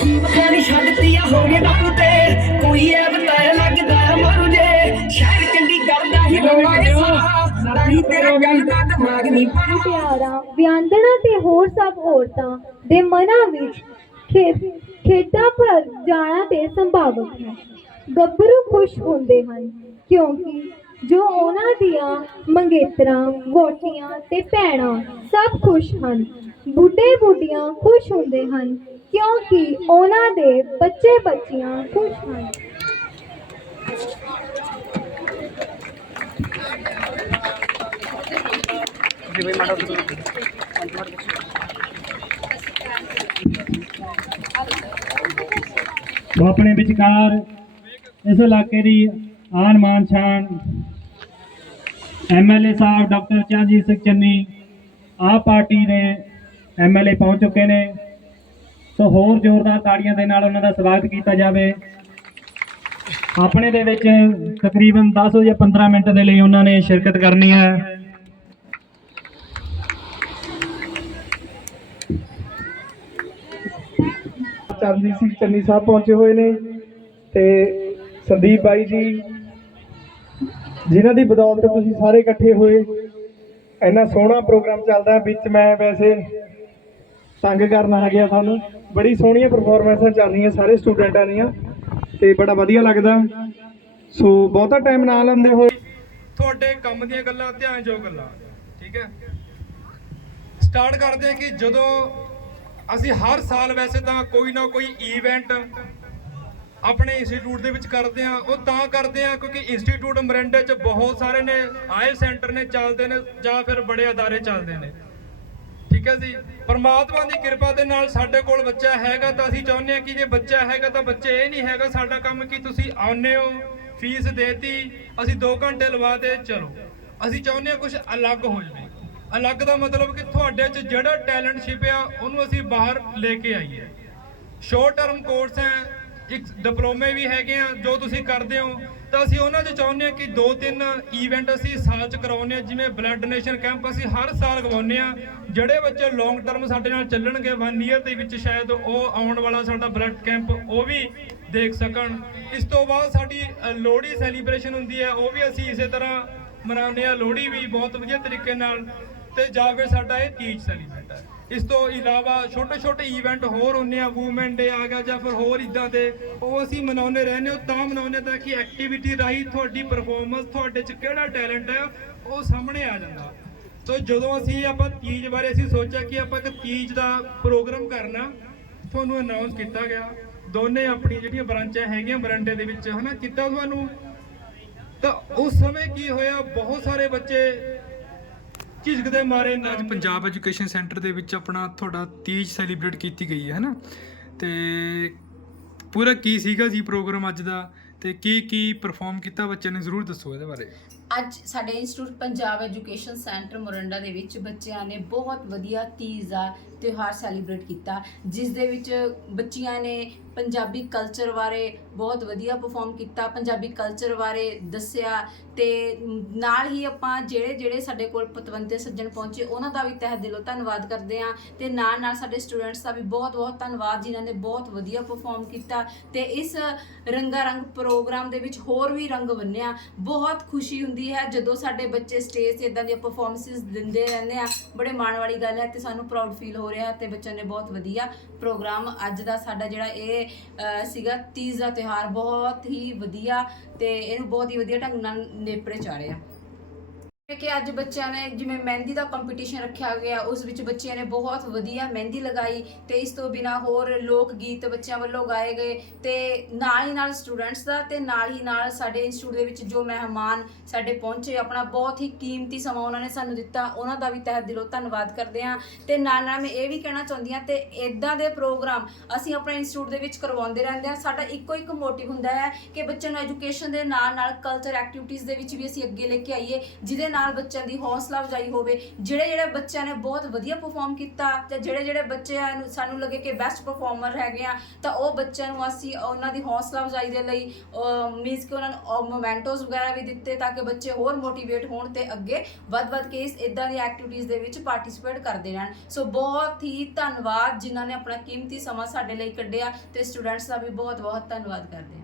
ਕੀ ਬਖਾਰੀ ਛੱਡਤੀ ਆ ਹੋ ਗਏ ਬਾਪੂ ਤੇ। ਕੋਈ ਐ ਬਤਾਇਆ ਲੱਗਦਾ ਮਰੂ ਜੇ। ਸ਼ਹਿਰ ਚੰਡੀਗੜ੍ਹ ਦਾ ਹੀ ਰੋਣਾ ਸਾਰਾ ਨਹੀਂ ਤੇਰਾ ਗੱਲ ਦਾ ਦਿਮਾਗ ਨਹੀਂ ਪਰ ਪਿਆਰਾ ਵਿਅੰਜਣਾ ਤੇ ਹੋਰ ਸਭ ਔਰਤਾਂ ਦੇ ਮਨਾਂ ਵਿੱਚ ਖੇਡਾਂ ਪਰ ਜਾਣਾ ਤੇ ਸੰਭਾਵਕ ਹੈ। ਗੱਭਰੂ ਖੁਸ਼ ਹੁੰਦੇ ਹਨ ਕਿਉਂਕਿ ਜੋ ਉਹਨਾਂ ਦੀਆਂ ਮੰਗੇਤਰਾਂ ਗੋਟੀਆਂ ਤੇ ਭੈਣਾਂ ਸਭ ਖੁਸ਼ ਹਨ। ਬੁੱਢੇ ਬੁੱਢੀਆਂ ਖੁਸ਼ ਹੁੰਦੇ ਹਨ, ਕਿਉਂਕਿ ਉਹਨਾਂ ਦੇ ਬੱਚੇ ਬੱਚੀਆਂ ਖੁਸ਼ ਹਨ। ਉਹ ਆਪਣੇ ਵਿਚਕਾਰ ਇਸ ਇਲਾਕੇ ਦੀ ਆਨ ਮਾਨ ਸ਼ਾਨ ਐਮਐਲਏ ਸਾਹਿਬ ਡਾਕਟਰ ਚਰਨਜੀਤ ਸਿੰਘ ਚੰਨੀ, ਆਪ ਪਾਰਟੀ ਦੇ ਐਮਐਲਏ ਪਹੁੰਚ ਚੁੱਕੇ ਨੇ। ਸੋ ਹੋਰ ਜ਼ੋਰਦਾਰ ਤਾੜੀਆਂ ਦੇ ਨਾਲ ਉਹਨਾਂ ਦਾ ਸਵਾਗਤ ਕੀਤਾ ਜਾਵੇ। ਆਪਣੇ ਦੇ ਵਿੱਚ ਤਕਰੀਬਨ 10 ਜਾਂ 15 ਮਿੰਟ ਦੇ ਲਈ ਉਹਨਾਂ ਨੇ ਸ਼ਿਰਕਤ ਕਰਨੀ ਹੈ। ਚਰਨਜੀਤ ਸਿੰਘ ਚੰਨੀ ਸਾਹਿਬ ਪਹੁੰਚੇ ਹੋਏ ਨੇ ਤੇ ਸੰਦੀਪ ਬਾਈ ਜੀ, ਜਿਨ੍ਹਾਂ ਦੀ ਬਦੌਲਤ ਤੁਸੀਂ ਸਾਰੇ ਇਕੱਠੇ ਹੋਏ। ਇੰਨਾ ਸੋਹਣਾ ਪ੍ਰੋਗਰਾਮ ਚੱਲਦਾ ਵਿੱਚ ਮੈਂ ਵੈਸੇ ਤੰਗ ਕਰਨਾ ਹੈਗਾ ਸਾਨੂੰ। ਬੜੀ ਸੋਹਣੀਆਂ ਪਰਫਾਰਮੈਂਸਾਂ ਚੱਲ ਰਹੀਆਂ ਸਾਰੇ ਸਟੂਡੈਂਟਾਂ ਦੀਆਂ। ਤੇ ਬੜਾ ਵਧੀਆ ਲੱਗਦਾ। ਸੋ ਬਹੁਤਾ ਟਾਈਮ ਨਾ ਲੈਂਦੇ ਹੋਏ। ਤੁਹਾਡੇ ਕੰਮ ਦੀਆਂ ਗੱਲਾਂ, ਧਿਆਨਯੋਗ ਗੱਲਾਂ। ਠੀਕ ਹੈ? ਸਟਾਰਟ ਕਰਦੇ ਹਾਂ ਕਿ ਜਦੋਂ ਅਸੀਂ ਹਰ ਸਾਲ ਵੈਸੇ ਤਾਂ ਕੋਈ ਨਾ ਕੋਈ ਈਵੈਂਟ ਆਪਣੇ ਇੰਸਟੀਚਿਊਟ ਦੇ ਵਿੱਚ ਕਰਦੇ ਆ ਉਹ ਤਾਂ ਕਰਦੇ ਆ ਕਿਉਂਕਿ ਇੰਸਟੀਚਿਊਟ ਮਰਿੰਡੇ 'ਚ ਬਹੁਤ ਸਾਰੇ ਨੇ, ਆਏ ਸੈਂਟਰ ਨੇ, ਚੱਲਦੇ ਨੇ ਜਾਂ ਫਿਰ ਬੜੇ ਅਦਾਰੇ ਚੱਲਦੇ ਨੇ। ਠੀਕ ਹੈ ਜੀ। ਪਰਮਾਤਮਾ ਦੀ ਕਿਰਪਾ ਦੇ ਨਾਲ ਸਾਡੇ ਕੋਲ ਬੱਚਾ ਹੈਗਾ ਤਾਂ ਅਸੀਂ ਚਾਹੁੰਦੇ ਹਾਂ ਕਿ ਜੇ ਬੱਚਾ ਹੈਗਾ ਤਾਂ ਬੱਚੇ ਇਹ ਨਹੀਂ ਹੈਗਾ ਸਾਡਾ ਕੰਮ ਕਿ ਤੁਸੀਂ ਆਉਂਦੇ ਹੋ, ਫੀਸ ਦੇਤੀ, ਅਸੀਂ 2 ਘੰਟੇ ਲਵਾ ਦੇ, ਚਲੋ। ਅਸੀਂ ਚਾਹੁੰਦੇ ਹਾਂ ਕੁਝ ਅਲੱਗ ਹੋ ਜਾਵੇ। ਅਲੱਗ ਦਾ ਮਤਲਬ ਕਿ ਤੁਹਾਡੇ 'ਚ ਜਿਹੜਾ ਟੈਲੈਂਟ ਛਿਪਿਆ ਉਹਨੂੰ ਅਸੀਂ ਬਾਹਰ ਲੈ ਕੇ ਆਈਏ। ਸ਼ੋਰਟ ਟਰਮ ਕੋਰਸ ਹੈ ਇੱਕ ਡਿਪਲੋਮੇ ਵੀ ਹੈਗੇ ਆ, ਜੋ ਤੁਸੀਂ ਕਰਦੇ ਹੋ, ਤਾਂ ਅਸੀਂ ਉਹਨਾਂ 'ਚ ਚਾਹੁੰਦੇ ਹਾਂ ਕਿ ਦੋ ਤਿੰਨ ਇਵੈਂਟ ਅਸੀਂ ਸਾਲ 'ਚ ਕਰਾਉਂਦੇ ਹਾਂ, ਜਿਵੇਂ ਬਲੱਡ ਡੋਨੇਸ਼ਨ ਕੈਂਪ ਅਸੀਂ ਹਰ ਸਾਲ ਕਰਵਾਉਂਦੇ ਆ ਜਿਹੜੇ ਬੱਚੇ ਲੌਂਗ ਟਰਮ ਸਾਡੇ ਨਾਲ ਚੱਲਣਗੇ 1 ਈਅਰ ਦੇ ਵਿੱਚ ਸ਼ਾਇਦ ਉਹ ਆਉਣ ਵਾਲਾ ਸਾਡਾ ਬਲੱਡ ਕੈਂਪ ਉਹ ਵੀ ਦੇਖ ਸਕਣ। ਇਸ ਤੋਂ ਬਾਅਦ ਸਾਡੀ ਲੋਹੜੀ ਸੈਲੀਬ੍ਰੇਸ਼ਨ ਹੁੰਦੀ ਹੈ, ਉਹ ਵੀ ਅਸੀਂ ਇਸੇ ਤਰ੍ਹਾਂ ਮਨਾਉਂਦੇ ਆ ਲੋਹੜੀ ਵੀ ਬਹੁਤ ਵਧੀਆ ਤਰੀਕੇ ਨਾਲ। ਤੇ ਜਾਂ ਫਿਰ ਸਾਡਾ ਇਹ ਤੀਜ ਸੈਲੀਬ੍ਰੇਟ ਹੈ। ਇਸ ਤੋਂ ਇਲਾਵਾ ਛੋਟੇ ਛੋਟੇ ਈਵੈਂਟ ਹੋਰ ਹੁੰਦੇ ਆ ਵੂਮਨ ਡੇ ਆ ਗਿਆ ਜਾਂ ਫਿਰ ਹੋਰ ਇਦਾਂ ਦੇ, ਉਹ ਅਸੀਂ ਮਨਾਉਂਦੇ ਰਹਿੰਦੇ ਹਾਂ। ਤਾਂ ਮਨਾਉਂਦੇ ਤਾਂ ਕਿ ਐਕਟੀਵਿਟੀ ਰਾਹੀਂ ਤੁਹਾਡੀ ਪਰਫਾਰਮੈਂਸ ਤੁਹਾਡੇ 'ਚ ਕਿਹੜਾ ਟੈਲੈਂਟ ਹੈ, ਉਹ ਸਾਹਮਣੇ ਆ ਜਾਂਦਾ। ਸੋ ਜਦੋਂ ਅਸੀਂ ਆਪਾਂ ਤੀਜ ਬਾਰੇ ਅਸੀਂ ਸੋਚਿਆ ਕਿ ਆਪਾਂ ਇੱਕ ਤੀਜ ਦਾ ਪ੍ਰੋਗਰਾਮ ਕਰਨਾ, ਤੁਹਾਨੂੰ ਅਨਾਉਂਸ ਕੀਤਾ ਗਿਆ। ਦੋਨੇ ਆਪਣੀ ਜਿਹੜੀਆਂ ਬ੍ਰਾਂਚਾਂ ਹੈਗੀਆਂ ਬਰੰਡੇ ਦੇ ਵਿੱਚ, ਹਨਾ ਕਿੱਦਾਂ ਤੁਹਾਨੂੰ? ਤਾਂ ਉਸ ਸਮੇਂ ਕੀ ਹੋਇਆ? ਬਹੁਤ ਸਾਰੇ ਬੱਚੇ ਝਿਜਕਦੇ ਮਾਰੇ ਨਾ ਅੱਜ ਪੰਜਾਬ ਐਜੂਕੇਸ਼ਨ ਸੈਂਟਰ ਦੇ ਵਿੱਚ ਆਪਣਾ ਤੁਹਾਡਾ ਤੀਜ ਸੈਲੀਬ੍ਰੇਟ ਕੀਤੀ ਗਈ ਹੈ ਹਨਾ? ਤੇ ਪੂਰਾ ਕੀ ਸੀਗਾ ਜੀ ਪ੍ਰੋਗਰਾਮ ਅੱਜ ਦਾ? ਤੇ ਕੀ ਕੀ ਪਰਫਾਰਮ ਕੀਤਾ ਬੱਚਿਆਂ ਨੇ? ਜ਼ਰੂਰ ਦੱਸੋ ਇਹਦੇ ਬਾਰੇ। ਅੱਜ ਸਾਡੇ institute Punjab education centre Morinda ਦੇ ਵਿੱਚ ਬੱਚਿਆਂ ਨੇ ਬਹੁਤ ਵਧੀਆ ਤੀਜ ਦਾ ਤਿਉਹਾਰ ਸੈਲੀਬ੍ਰੇਟ ਕੀਤਾ ਜਿਸ ਦੇ ਵਿੱਚ ਬੱਚੀਆਂ ਨੇ ਪੰਜਾਬੀ ਕਲਚਰ ਬਾਰੇ ਬਹੁਤ ਵਧੀਆ ਪਰਫਾਰਮ ਕੀਤਾ, ਪੰਜਾਬੀ ਕਲਚਰ ਬਾਰੇ ਦੱਸਿਆ ਤੇ ਨਾਲ ਹੀ ਆਪਾਂ ਜਿਹੜੇ ਜਿਹੜੇ ਸਾਡੇ ਕੋਲ ਪਤਵੰਤੇ ਸੱਜਣ ਪਹੁੰਚੇ, ਉਹਨਾਂ ਦਾ ਵੀ ਤਹਿ ਦਿਲੋਂ ਧੰਨਵਾਦ ਕਰਦੇ ਹਾਂ ਤੇ ਨਾਲ ਨਾਲ ਸਾਡੇ ਸਟੂਡੈਂਟਸ ਦਾ ਵੀ ਬਹੁਤ ਬਹੁਤ ਧੰਨਵਾਦ ਜਿਨ੍ਹਾਂ ਨੇ ਬਹੁਤ ਵਧੀਆ ਪਰਫਾਰਮ ਕੀਤਾ ਤੇ ਇਸ ਰੰਗਾ ਰੰਗ ਪ੍ਰੋਗਰਾਮ ਦੇ ਵਿੱਚ ਹੋਰ ਵੀ ਰੰਗ ਬੰਨਿਆ ਬਹੁਤ ਖੁਸ਼ੀ ਹੁੰਦੀ ਹੈ ਜਦੋਂ ਸਾਡੇ ਬੱਚੇ ਸਟੇਜ ਤੇ ਇਦਾਂ ਦੀਆਂ ਪਰਫਾਰਮੈਂਸਿਸ ਦਿੰਦੇ ਰਹਿੰਦੇ ਆ। ਬੜੇ ਮਾਣ ਵਾਲੀ ਗੱਲ ਹੈ ਤੇ ਸਾਨੂੰ ਪ੍ਰਾਊਡ ਫੀਲ ਹੋ ਰਿਹਾ ਤੇ ਬੱਚਿਆਂ ਨੇ ਬਹੁਤ ਵਧੀਆ ਪ੍ਰੋਗਰਾਮ ਅੱਜ ਦਾ ਸਾਡਾ ਜਿਹੜਾ ਇਹ ਸੀਗਾ ਤੀਜ ਦਾ ਤਿਉਹਾਰ ਬਹੁਤ ਹੀ ਵਧੀਆ ਤੇ ਇਹਨੂੰ ਬਹੁਤ ਹੀ ਵਧੀਆ ਢੰਗ ਨਾਲ ਨੇਪਰੇ ਚਾੜਿਆ ਕਿ ਅੱਜ ਬੱਚਿਆਂ ਨੇ ਜਿਵੇਂ ਮਹਿੰਦੀ ਦਾ ਕੰਪੀਟੀਸ਼ਨ ਰੱਖਿਆ ਗਿਆ, ਉਸ ਵਿੱਚ ਬੱਚਿਆਂ ਨੇ ਬਹੁਤ ਵਧੀਆ ਮਹਿੰਦੀ ਲਗਾਈ ਤੇ ਇਸ ਤੋਂ ਬਿਨਾ ਹੋਰ ਲੋਕ ਗੀਤ ਬੱਚਿਆਂ ਵੱਲੋਂ ਗਾਏ ਗਏ ਤੇ ਨਾਲ ਹੀ ਨਾਲ ਸਟੂਡੈਂਟਸ ਦਾ ਤੇ ਨਾਲ ਹੀ ਨਾਲ ਸਾਡੇ ਇੰਸਟੀਚਿਊਟ ਦੇ ਵਿੱਚ ਜੋ ਮਹਿਮਾਨ ਸਾਡੇ ਪਹੁੰਚੇ, ਆਪਣਾ ਬਹੁਤ ਹੀ ਕੀਮਤੀ ਸਮਾਂ ਉਹਨਾਂ ਨੇ ਸਾਨੂੰ ਦਿੱਤਾ, ਉਹਨਾਂ ਦਾ ਵੀ ਤਹਿ ਦਿਲੋਂ ਧੰਨਵਾਦ ਕਰਦੇ ਹਾਂ ਤੇ ਨਾਲ ਨਾਲ ਮੈਂ ਇਹ ਵੀ ਕਹਿਣਾ ਚਾਹੁੰਦੀ ਹਾਂ ਤੇ ਇਦਾਂ ਦੇ ਪ੍ਰੋਗਰਾਮ ਅਸੀਂ ਆਪਣੇ ਇੰਸਟੀਚਿਊਟ ਦੇ ਵਿੱਚ ਕਰਵਾਉਂਦੇ ਰਹਿੰਦੇ ਹਾਂ, ਸਾਡਾ ਇੱਕੋ ਇੱਕ ਮੋਟਿਵ ਹੁੰਦਾ ਹੈ ਕਿ ਬੱਚਿਆਂ ਨੂੰ ਐਜੂਕੇਸ਼ਨ ਦੇ ਨਾਲ ਨਾਲ ਕਲਚਰ ਐਕਟੀਵਿਟੀਜ਼ ਦੇ ਵਿੱਚ ਵੀ ਅਸੀਂ ਅੱਗੇ ਲੈ ਕੇ ਆਈਏ, ਜਿਹਦੇ ਨਾਲ ਨਾਲ ਬੱਚਿਆਂ ਦੀ ਹੌਸਲਾ ਅਫਜ਼ਾਈ ਹੋਵੇ, ਜਿਹੜੇ ਜਿਹੜੇ ਬੱਚਿਆਂ ਨੇ ਬਹੁਤ ਵਧੀਆ ਪਰਫਾਰਮ ਕੀਤਾ ਤੇ ਜਿਹੜੇ ਜਿਹੜੇ ਬੱਚਿਆਂ ਨੂੰ ਸਾਨੂੰ ਲੱਗੇ ਕਿ ਬੈਸਟ ਪਰਫਾਰਮਰ ਹੈਗੇ ਆ, ਤਾਂ ਉਹ ਬੱਚਿਆਂ ਨੂੰ ਅਸੀਂ ਉਹਨਾਂ ਦੀ ਹੌਸਲਾ ਅਫਜ਼ਾਈ ਦੇ ਲਈ ਮੀਨਸ ਕਿ ਉਹਨਾਂ ਨੂੰ ਮੋਮੈਂਟੋਸ ਵਗੈਰਾ ਵੀ ਦਿੱਤੇ ਤਾਂ ਕਿ ਬੱਚੇ ਹੋਰ ਮੋਟੀਵੇਟ ਹੋਣ ਤੇ ਅੱਗੇ ਵੱਧ-ਵੱਧ ਕੇ ਇਸ ਇਦਾਂ ਦੀ ਐਕਟੀਵਿਟੀਜ਼ ਦੇ ਵਿੱਚ ਪਾਰਟਿਸਿਪੇਟ ਕਰਦੇ ਰਹਿਣ। ਸੋ ਬਹੁਤ ਹੀ ਧੰਨਵਾਦ ਜਿਨ੍ਹਾਂ ਨੇ ਆਪਣਾ ਕੀਮਤੀ ਸਮਾਂ ਸਾਡੇ ਲਈ ਕੱਢਿਆ ਤੇ ਸਟੂਡੈਂਟਸ ਦਾ ਵੀ ਬਹੁਤ-ਬਹੁਤ ਧੰਨਵਾਦ ਕਰਦੇ